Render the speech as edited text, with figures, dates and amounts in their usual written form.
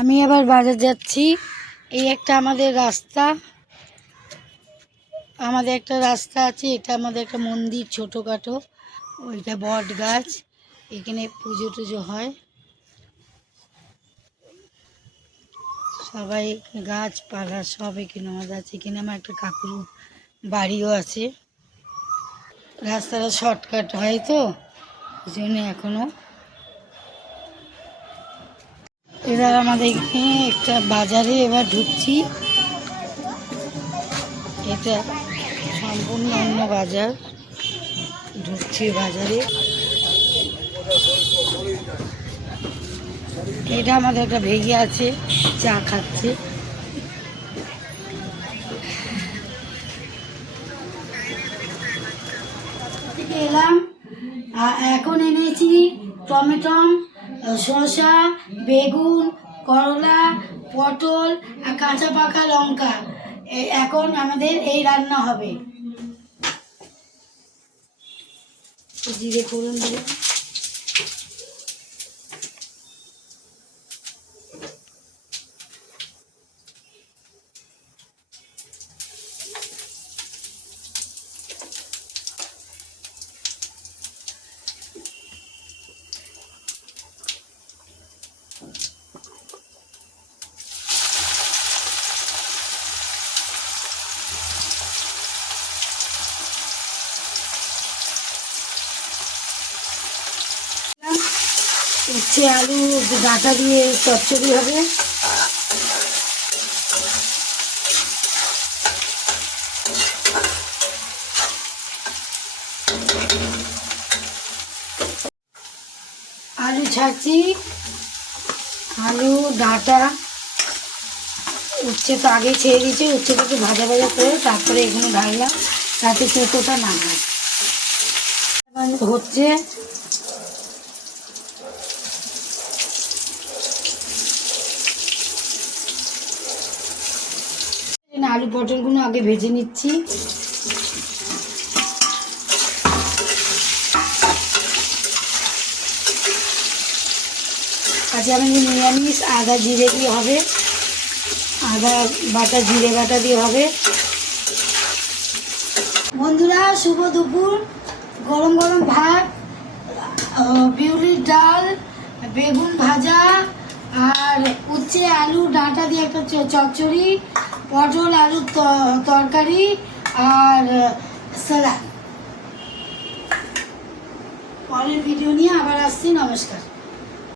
আমি আবার বাজার যাচ্ছি। এই একটা আমাদের রাস্তা, একটা রাস্তা আছে। এটা আমাদের একটা মন্দির ছোটোখাটো, ওইটা বট গাছ। এখানে পুজো টুজো হয়, সবাই গাছপালা সব এখানে আমাদের আছে। এখানে আমার একটা কাকুর বাড়িও আছে। রাস্তাটা শর্টকাট হয় তো, এই জন্য এখনও এবার আমাদের এখানে একটা বাজারে এবার ঢুকছি। এটা সম্পূর্ণ অন্য বাজার, ঢুকছি বাজারে। এটা আমাদের একটা ভেগে আছে, চা খাচ্ছে। এলাম, এখন এনেছি টমেটো, শসা, বেগুন, করলা, পটল আর কাঁচা পাকা লঙ্কা। এখন আমাদের এই রান্না হবে। জিরে ফোড়ন দিয়ে উচ্ছে আলু ডাঁটা দিয়ে চচ্চড়ি হবে। আলু ছাড়ছি, আলু ডাঁটা উচ্ছে তো আগে ছেড়ে দিয়েছি। উচ্ছেটাকে ভাজা ভাজা করে তারপরে এগুলো ঢাললাম, তাতে তেঁতোটা না হয়। হচ্ছে আলু পটলগুলো আগে ভেজে নিচ্ছি। আচ্ছা, আমাদের নিরামিষ আদা জিরে দিয়ে হবে, আদা বাটা জিরে বাটা দিয়ে হবে। বন্ধুরা, শুভ দুপুর। গরম গরম ভাত, বিউলির ডাল, বেগুন ভাজা আর উচ্ছে আলু ডাঁটা দিয়ে একটা চচ্চড়ি, পটল আলুর তরকারি আর স্যালাড। পরের ভিডিও নিয়ে আবার আসছি। নমস্কার।